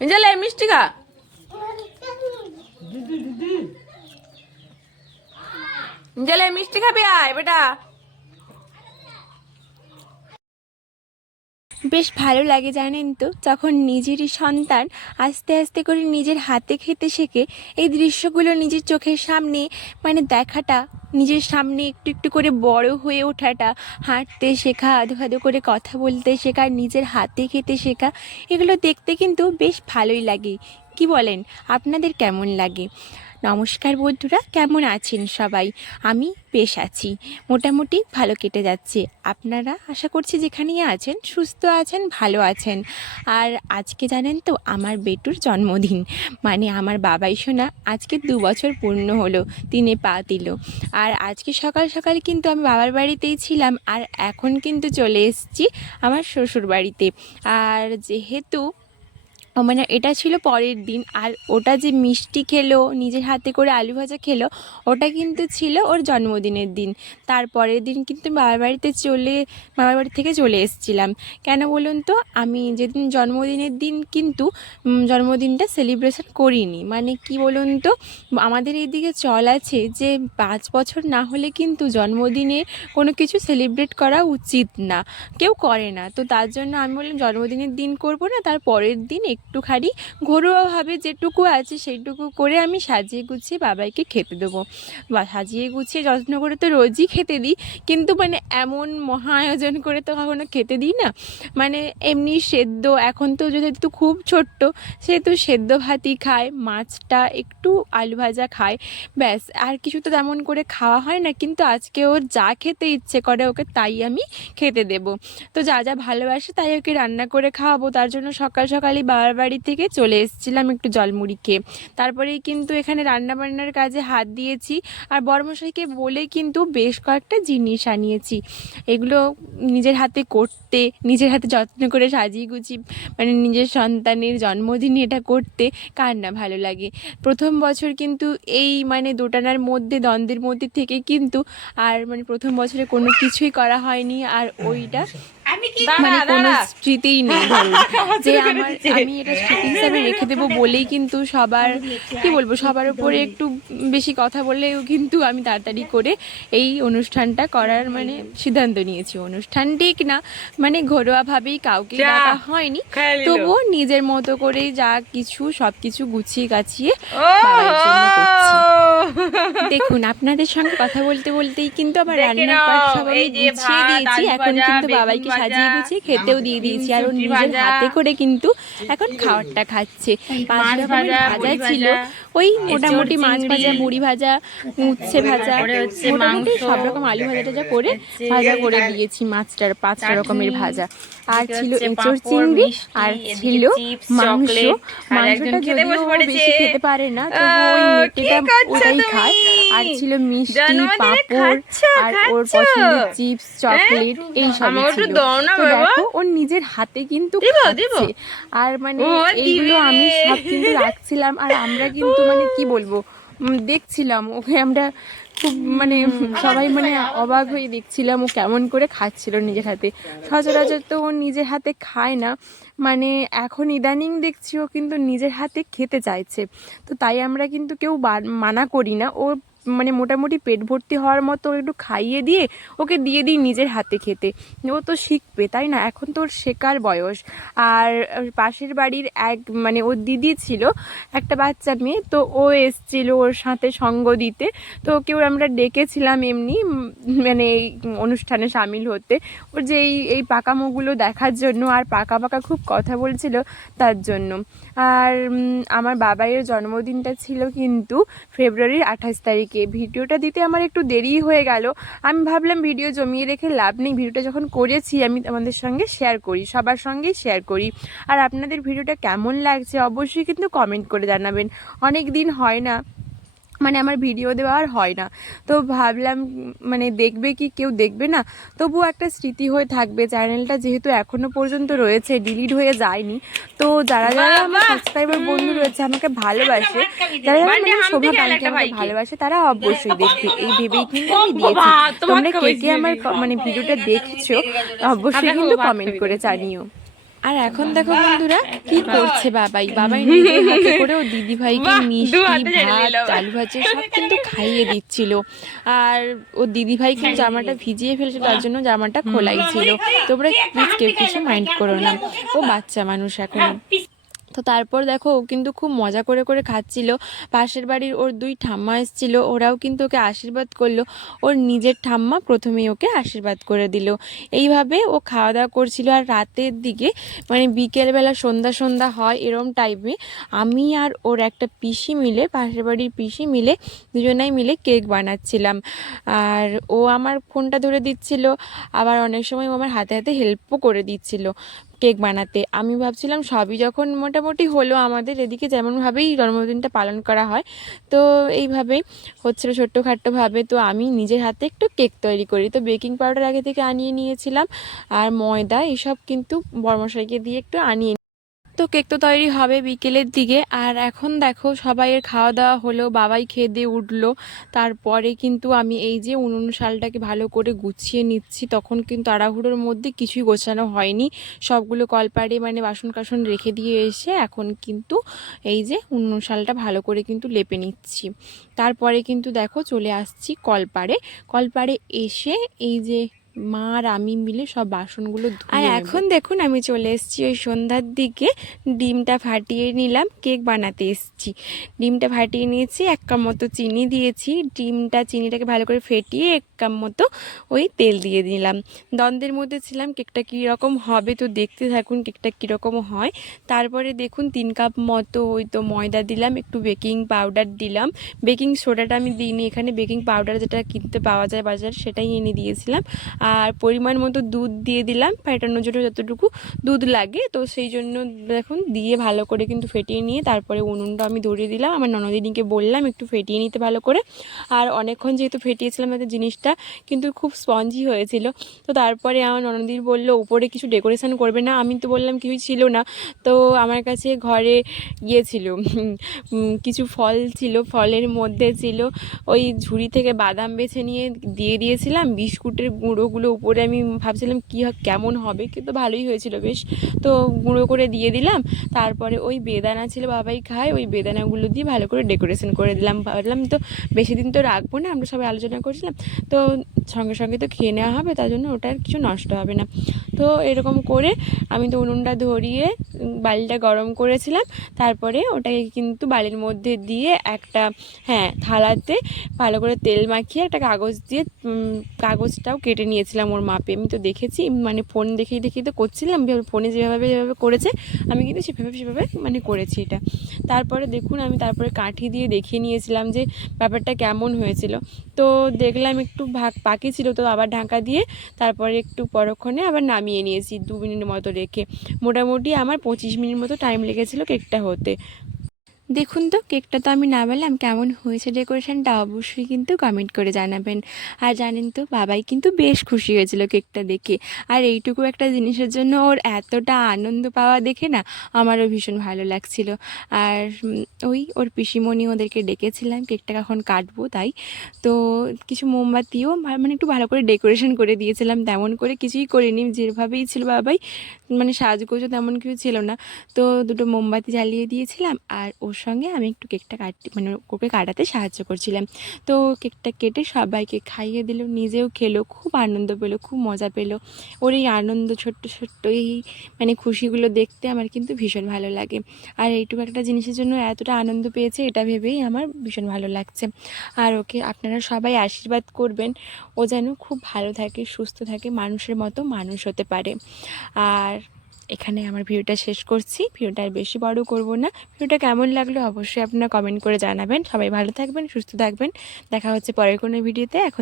মিজালে মিষ্টি খা। মিজালে মিষ্টি খাবি আয় বেটা। বেশ ভালো লাগে জানেন তো, যখন নিজেরই সন্তান আস্তে আস্তে করে নিজের হাতে খেতে শেখে। এই দৃশ্যগুলো নিজের চোখের সামনে মানে দেখাটা, নিজের সামনে একটু একটু করে বড় হয়ে ওঠাটা, হাঁটতে শেখা, আধো আধো করে কথা বলতে শেখা, নিজের হাতে খেতে শেখা, এগুলো দেখতে কিন্তু বেশ ভালোই লাগে। কি বলেন, আপনাদের কেমন লাগে? নমস্কার বন্ধুরা, কেমন আছেন সবাই? আমি বেশ আছি, মোটামুটি ভালো কেটে যাচ্ছে। আপনারা আশা করছি যেখানেই আছেন সুস্থ আছেন, ভালো আছেন। আর আজকে জানেন তো আমার বেটুর জন্মদিন, মানে আমার বাবাই শোনা আজকে 2 বছর পূর্ণ হলো, 3-এ পা দিল। আর আজকে সকাল সকাল কিন্তু আমি বাবার বাড়িতেই ছিলাম, আর এখন কিন্তু চলে এসেছি আমার শ্বশুর বাড়িতে। আর যেহেতু মানে এটা ছিল পরের দিন, আর ওটা যে মিষ্টি খেলো, নিজের হাতে করে আলু ভাজা খেলো, ওটা কিন্তু ছিল ওর জন্মদিনের দিন। তার পরের দিন কিন্তু বাবার বাড়ি থেকে চলে এসেছিলাম। কেন বলুন তো, আমি যেদিন জন্মদিনের দিন কিন্তু জন্মদিনটা সেলিব্রেশন করিনি। মানে কি বলুন তো, আমাদের এইদিকে চল আছে যে 5 বছর না হলে কিন্তু জন্মদিনে কোনো কিছু সেলিব্রেট করা উচিত না, কেউ করে না। তো তার জন্য আমি বললাম জন্মদিনের দিন করব না, তার পরের দিন একটুখানি ঘরোয়াভাবে যেটুকু আছে সেইটুকু করে আমি সাজিয়ে গুছিয়ে বাবাইকে খেতে দেবো। বা সাজিয়ে গুছিয়ে যত্ন করে তো রোজই খেতে দিই, কিন্তু মানে এমন মহা আয়োজন করে তো কখনো খেতে দিই না। মানে এমনি সেদ্ধ, এখন তো যেহেতু খুব ছোট্ট, সেহেতু সেদ্ধ ভাতই খায়, মাছটা একটু আলু ভাজা খায়, ব্যাস। আর কিছু তো তেমন করে খাওয়া হয় না। কিন্তু আজকে ওর যা খেতে ইচ্ছে করে ওকে তাই আমি খেতে দেবো। তো যা যা ভালোবাসে তাই ওকে রান্না করে খাওয়াবো। তার জন্য সকাল সকালই বাবার বাড়ি থেকে চলে এসেছিলাম একটু জলমুড়ি খেয়ে। তারপরেই কিন্তু এখানে রান্না বান্নার কাজে হাত দিয়েছি, আর বড়মশাইকে বলে কিন্তু বেশ কয়েকটা জিনিস আনিয়েছি। এগুলো নিজের হাতে করতে, নিজের হাতে যত্ন করে সাজিয়ে গুছিয়ে, মানে নিজের সন্তানের জন্মদিনে এটা করতে কার না ভালো লাগে। প্রথম বছর কিন্তু এই মানে দোটানার মধ্যে, দ্বন্দ্বের মধ্যে থেকে কিন্তু আর মানে প্রথম বছরে কোনো কিছুই করা হয়নি। আর ওইটা মানে কোনো স্মৃতিই নেই ধরুন, যে আমি এটা স্মৃতি হিসাবে রেখে দেবো বলেই কিন্তু সবার কি বলবো, সবার উপরে একটু বেশি কথা বললেও কিন্তু আমি তাড়াতাড়ি করে এই অনুষ্ঠানটা করার মানে সিদ্ধান্ত নিয়েছি। অনুষ্ঠান ঠিক না, মানে ঘরোয়াভাবেই, কাউকে ডাকা হয়নি, তবুও নিজের মতো করে যা কিছু সব কিছু গুছিয়ে গাছিয়ে বাবার জন্য করছি। দেখুন, আপনাদের সঙ্গে কথা বলতে বলতেই কিন্তু আমার রান্নার পাট সব আমি গুছিয়ে দিয়েছি। এখন কিন্তু বাবাইকে সাজিয়ে গুছিয়ে খেতেও দিয়ে দিয়েছি, আর ও নিজের হাতে করে কিন্তু এখন খাবারটা খাচ্ছে। 5 রকমের ভাজা ছিল, ওই মোটামুটি মাছ ভাজা, মুড়ি ভাজা, উচ্ছে ভাজা, মোটামুটি সব রকম আলু ভাজা টাজা করে ভাজা করে দিয়েছি মাছটার 5 রকমের ভাজা। আর ছিল এঁচড় চিংড়ি, আর ছিল মাংস। মাংসটা যদিও ও বেশি খেতে পারে না, তবু ওই মেটেটা ওটাই খায়। আর ছিল মিষ্টি, পাঁপড়, আর ওর পছন্দের চিপস, চকলেট, এই সবই ছিল। তো দেখো ওর নিজের হাতে কিন্তু খাচ্ছে। আর মানে এইগুলো আমি সব কিন্তু রাখছিলাম, আর আমরা কিন্তু মানে কি বলবো, দেখছিলাম ওকে। আমরা খুব মানে সবাই মানে অবাক হয়ে দেখছিলাম ও কেমন করে খাচ্ছিল নিজের হাতে। সচরাচর তো ও নিজের হাতে খায় না, মানে এখন ইদানিং দেখছি ও কিন্তু নিজের হাতে খেতে চাইছে। তো তাই আমরা কিন্তু কেউ মানা করি না। ও মানে মোটামুটি পেট ভর্তি হওয়ার মতো একটু খাইয়ে দিয়ে ওকে দিয়ে দিই নিজের হাতে খেতে। ও তো শিখবে, তাই না? এখন তো ওর শেখার বয়স। আর পাশের বাড়ির এক মানে ওর দিদি ছিল একটা বাচ্চা মেয়ে, তো ও এসছিল ওর সাথে সঙ্গ দিতে। তো ওকেও আমরা ডেকেছিলাম এমনি মানে এই অনুষ্ঠানে সামিল হতে, ওর যে এই পাকামোগুলো দেখার জন্য। আর পাকা পাকা খুব কথা বলছিল তার জন্য। আর আমার বাবাইয়ের জন্মদিনটা ছিল কিন্তু ফেব্রুয়ারির 28 তারিখে। ভিডিওটা দিতে আমার একটু দেরি হয়ে গেল। আমি ভাবলাম ভিডিও জমিয়ে রেখে লাভ নেই, ভিডিওটা যখন করেছি আমি আমাদের সঙ্গে শেয়ার করি, সবার সঙ্গেই শেয়ার করি। আর আপনাদের ভিডিওটা কেমন লাগছে অবশ্যই কিন্তু কমেন্ট করে জানাবেন। অনেক দিন হয় না, মানে আমার ভিডিও দেওয়া আর হয় না, তো ভাবলাম মানে দেখবে কি কেউ দেখবে না, তবুও একটা স্মৃতি হয়ে থাকবে। চ্যানেলটা যেহেতু এখনও পর্যন্ত রয়েছে, ডিলিট হয়ে যায়নি, তো যারা যারা আমার সাবস্ক্রাইবার বন্ধু রয়েছে, আমাকে ভালোবাসে, যারা যারা মানে শোভা পালকে আমাকে ভালোবাসে, তারা অবশ্যই দেখবে, এই ভেবেই কিন্তু আমি দিয়েছি। তোমরা কে কে আমার মানে ভিডিওটা দেখছো অবশ্যই কিন্তু কমেন্ট করে জানিও। আর এখন দেখো বন্ধুরা কি করছে বাবাই বাবাই নিজের হাতে করে ও দিদি ভাইকে মিষ্টি ভাত আলু ভাজা সব কিন্তু খাইয়ে দিচ্ছিল। আর ও দিদি ভাই কিন্তু জামাটা ভিজিয়ে ফেলেছে, তার জন্য জামাটা খোলাই ছিল। তোমরা প্লিজ কেউ কিছু মাইন্ড করো না, ও বাচ্চা মানুষ এখন। তো তারপর দেখো ও কিন্তু খুব মজা করে করে খাচ্ছিল। পাশের বাড়ির ওর দুই ঠাম্মা এসেছিলো, ওরাও কিন্তু ওকে আশীর্বাদ করলো। ওর নিজের ঠাম্মা প্রথমেই ওকে আশীর্বাদ করে দিল। এইভাবে ও খাওয়া দাওয়া করছিল। আর রাতের দিকে মানে বিকেলবেলা সন্ধ্যা সন্ধ্যা হয় এরম টাইমে আমি আর ওর একটা পিসি মিলে, পাশের বাড়ির পিসি মিলে দুজনাই মিলে কেক বানাচ্ছিলাম। আর ও আমার ফোনটা ধরে দিচ্ছিল, আবার অনেক সময় ও আমার হাতে হাতে হেল্পও করে দিচ্ছিল কেক বানাতে। আমি ভাবছিলাম সবই যখন মোটামুটি হলো, আমাদের এদিকে যেমনভাবেই জন্মদিনটা পালন করা হয়, তো এইভাবেই হচ্ছিলো ছোট্টখাট্টোভাবে। তো আমি নিজের হাতে একটু কেক তৈরি করি। তো বেকিং পাউডার আগে থেকে আনিয়ে নিয়েছিলাম, আর ময়দা এসব কিন্তু বড়মশাইকে দিয়ে একটু আনিয়ে। তো কেক তো তৈরি হবে বিকেলের দিকে। আর এখন দেখো সবাইয়ের খাওয়া দাওয়া হলো, বাবাই খেয়ে দিয়ে উঠলো। তারপরে কিন্তু আমি এই যে উনুন শালটাকে ভালো করে গুছিয়ে নিচ্ছি। তখন কিন্তু তাড়াহুড়োর মধ্যে কিছুই গোছানো হয়নি, সবগুলো কলপাড়ে মানে বাসন কাসন রেখে দিয়ে এসে এখন কিন্তু এই যে উনুন শালটা ভালো করে কিন্তু লেপে নিচ্ছি। তারপরে কিন্তু দেখো চলে আসছি কলপাড়ে। কলপাড়ে এসে এই যে মা আর আমি মিলে সব বাসনগুলো ধুয়ে আর এখন দেখুন আমি চলে এসেছি ওই সন্ধ্যার দিকে। ডিমটা ফাটিয়ে নিলাম, কেক বানাতে এসেছি। ডিমটা ফাটিয়ে নিয়েছি, 1 কাপ মতো চিনি দিয়েছি। চিনিটাকে ভালো করে ফেটিয়ে 1 কাপ মতো ওই তেল দিয়ে দিলাম। দ্বন্দ্বের মধ্যে ছিলাম কেকটা কীরকম হবে, তো দেখতে থাকুন কেকটা কীরকম হয়। তারপরে দেখুন 3 কাপ মতো ওই তো ময়দা দিলাম, একটু বেকিং পাউডার দিলাম। বেকিং সোডাটা আমি দিইনি এখানে, বেকিং পাউডার যেটা কিনতে পাওয়া যায় বাজার সেটাই এনে দিয়েছিলাম। আর পরিমাণ মতো দুধ দিয়ে দিলাম, ফেটানোর জন্য যতটুকু দুধ লাগে, তো সেই জন্য দেখুন দিয়ে ভালো করে কিন্তু ফেটিয়ে নিয়ে তারপরে উনুনটা আমি ধরিয়ে দিলাম। আমার ননদিনীকে বললাম একটু ফেটিয়ে নিতে ভালো করে। আর অনেকক্ষণ যেহেতু ফেটিয়েছিলাম তাতে জিনিসটা কিন্তু খুব স্পঞ্জি হয়েছিল। তো তারপরে আমার ননদিনী বললো উপরে কিছু ডেকোরেশন করবে না। আমি তো বললাম কিছুই ছিল না। তো আমার কাছে ঘরে ছিল কিছু ফল ছিল, ফলের মধ্যে ছিল ওই ঝুড়ি থেকে বাদাম বেছে নিয়ে দিয়ে দিয়েছিলাম। বিস্কুটের গুঁড়োগুলো উপরে আমি ভাবছিলাম কেমন হবে, কিন্তু ভালোই হয়েছিল বেশ। তো গুঁড়ো করে দিয়ে দিলাম। তারপরে ওই বেদানা ছিল, বাবাই খায়, ওই বেদানাগুলো দিয়ে ভালো করে ডেকোরেশন করে দিলাম। ভাবলাম তো বেশি দিন তো রাখবো না, আমরা সবাই আলোচনা করছিলাম, তো সঙ্গে সঙ্গে তো খেয়ে নেওয়া হবে, তার জন্য ওটা আর কিছু নষ্ট হবে না। তো এরকম করে আমি তো উনুনটা ধরিয়ে বালিটা গরম করেছিলাম। তারপরে ওটাকে কিন্তু বালির মধ্যে দিয়ে একটা থালাতে ভালো করে তেল মাখিয়ে একটা কাগজ দিয়ে কাগজটাও কেটে নিয়েছিলাম ওর মাপে। আমি তো দেখেছি, মানে ফোন দেখেই দেখেই তো করছিলাম, ফোনে যেভাবে করেছে আমি কিন্তু সেভাবে মানে করেছি এটা। তারপরে দেখুন আমি তারপরে কাঠি দিয়ে দেখিয়ে নিয়েছিলাম যে ব্যাপারটা কেমন হয়েছিল। তো দেখলাম একটু বাকি ছিল, তো আবার ঢাকা দিয়ে তারপরে একটু পরক্ষণে আবার নামিয়ে নিয়েছি 2 মিনিট মতো রেখে। মোটামুটি আমার 25 মিনিট মতো টাইম লেগেছিলো কেকটা হতে। দেখুন তো কেকটা তো আমি নামালাম, কেমন হয়েছে ডেকোরেশনটা অবশ্যই কিন্তু কমেন্ট করে জানাবেন। আর জানেন তো বাবাই কিন্তু বেশ খুশি হয়েছিল কেকটা দেখে। আর এইটুকু একটা জিনিসের জন্য ওর এতটা আনন্দ পাওয়া দেখে না আমারও ভীষণ ভালো লাগছিল। আর ওই ওর পিসিমণি ওদেরকে ডেকেছিলাম কেকটা কখন কাটবো, তাই তো কিছু মোমবাতিও মানে একটু ভালো করে ডেকোরেশন করে দিয়েছিলাম। তেমন করে কিছুই করিনি, যেভাবেই ছিল বাবাই মানে সাজগোজও তেমন কিছু ছিল না। তো 2টো মোমবাতি জ্বালিয়ে দিয়েছিলাম, আর ওর সঙ্গে আমি একটু কেকটা মানে ওকে কাটাতে সাহায্য করছিলাম। তো কেকটা কেটে সবাইকে খাইয়ে দিল, নিজেও খেলো, খুব আনন্দ পেলো, খুব মজা পেলো। ওর এই আনন্দ ছোট্ট এই মানে খুশিগুলো দেখতে আমার কিন্তু ভীষণ ভালো লাগে। আর এইটুকু একটা জিনিসের জন্য এতটা আনন্দ পেয়েছে এটা ভেবেই আমার ভীষণ ভালো লাগছে। আর ওকে আপনারা সবাই আশীর্বাদ করবেন, ও যেন খুব ভালো থাকে, সুস্থ থাকে, মানুষের মতো মানুষ হতে পারে। আর এখানে আমার ভিডিওটা শেষ করছি, ভিডিওটা আর বেশি বড় করব না। ভিডিওটা কেমন লাগলো অবশ্যই আপনারা কমেন্ট করে জানাবেন। সবাই ভালো থাকবেন, সুস্থ থাকবেন, দেখা হচ্ছে পরের কোনো ভিডিওতে। এখন